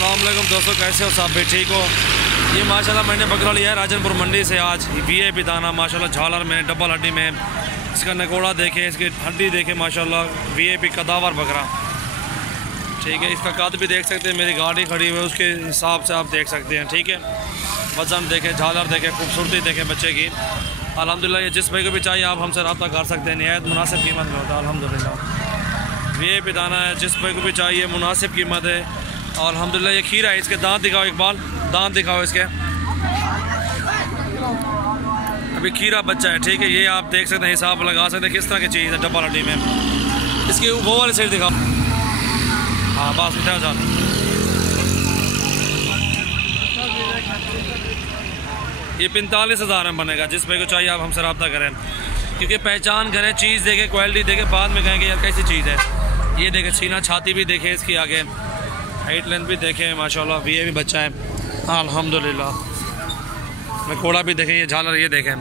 अस्सलाम वालेकुम दोस्तों, कैसे हो सब? भी ठीक हो? ये माशाल्लाह मैंने बकरा लिया है राजनपुर मंडी से आज। वीआईपी दाना माशाल्लाह झालर में, डबल हड्डी में। इसका नकोड़ा देखें, इसकी हड्डी देखें माशाल्लाह, वीआईपी कदावर बकरा। ठीक है, इसका कद भी देख सकते हैं, मेरी गाड़ी खड़ी हुई है उसके हिसाब से आप देख सकते हैं। ठीक है, वजन देखें, झालर देखें, खूबसूरती देखें बच्चे की। अल्हम्दुलिल्लाह ये जिस भाई को भी चाहिए आप हमसे रब्ता कर सकते हैं, निहायत मुनासिब कीमत में होता है। अल्हम्दुलिल्लाह वीआईपी दाना है, जिस भाई को भी चाहिए मुनासिब कीमत है। और अल्हम्दुलिल्लाह ये खीरा है, इसके दांत दिखाओ इकबाल, दांत दिखाओ इसके। अभी खीरा बच्चा है। ठीक है, ये आप देख सकते हैं, हिसाब लगा सकते हैं किस तरह की चीज़ है डब्बा हड्डी में। इसकी वो वाली साइड दिखाओ। हाँ बस उठा जा। ये 45,000 में बनेगा। जिस भाई को चाहिए आप हमसे रब्ता करें, क्योंकि पहचान करें, चीज़ देखें, क्वालिटी देखें, बाद में कहेंगे यार कैसी चीज़ है। ये देखें, सीना छाती भी देखें इसकी, आगे हाइट लेंथ भी देखें माशाल्लाह। ये भी बच्चा है अल्हम्दुलिल्लाह। नकोड़ा भी देखें, ये झालर ये देखें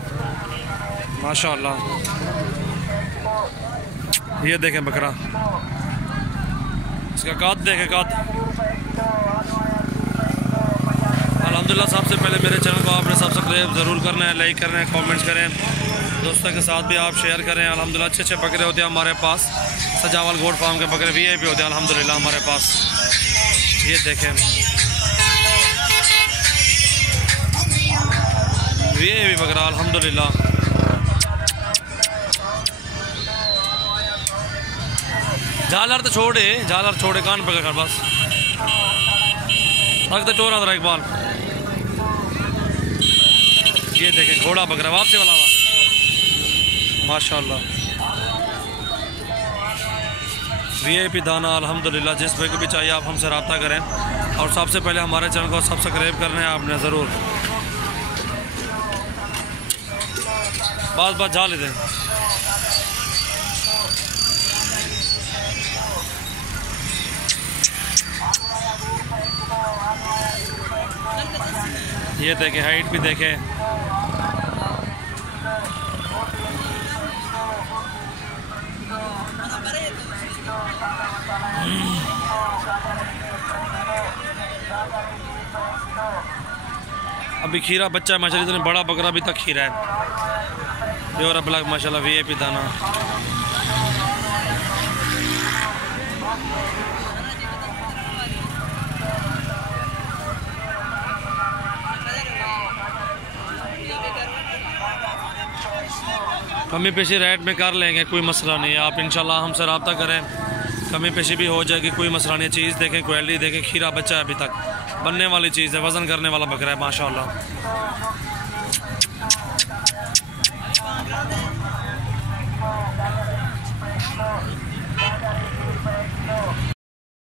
माशाल्लाह। ये देखें बकरा, इसका कद देखें, कद अल्हम्दुलिल्लाह। सबसे पहले मेरे चैनल को आपने सब्सक्राइब ज़रूर करना है, लाइक करना है, कमेंट्स करें, दोस्तों के साथ भी आप शेयर करें। अल्हम्दुलिल्लाह अच्छे अच्छे बकरे होते हैं हमारे पास। सजावल गोट फार्म के बकरे वीआईपी होते हैं अल्हम्दुलिल्लाह हमारे पास। ये देखें वीआईपी बकरा अल्हम्दुलिल्लाह। झालर तो छोड़े, झालर छोड़े, कान पकड़ कर बस रख दे टोरा अंदर इकबाल। ये देखें घोड़ा बकरा वापसी वाला माशाल्लाह। वीआईपी दाना अल्हम्दुलिल्लाह। जिस भाई को भी चाहिए आप हमसे रब्ता करें। और सबसे पहले हमारे चैनल को सब्सक्राइब करना है आपने ज़रूर। बस बस जा लेते हैं। ये देखें, हाइट भी देखें, अभी खीरा बच्चा है माशाल्लाह। इतने बड़ा बकरा अभी तक खीरा है। प्योर ब्लैक माशाल्लाह वीआईपी दाना। कमी पेशी रेट में कर लेंगे, कोई मसला नहीं है। आप इंशाल्लाह हमसे रब्ता करें, कमी पेशी भी हो जाएगी, कोई मसला नहीं है। चीज़ देखें, क्वालिटी देखें, खीरा बच्चा है अभी तक, बनने वाली चीज़ है, वज़न करने वाला बकरा है माशाल्लाह।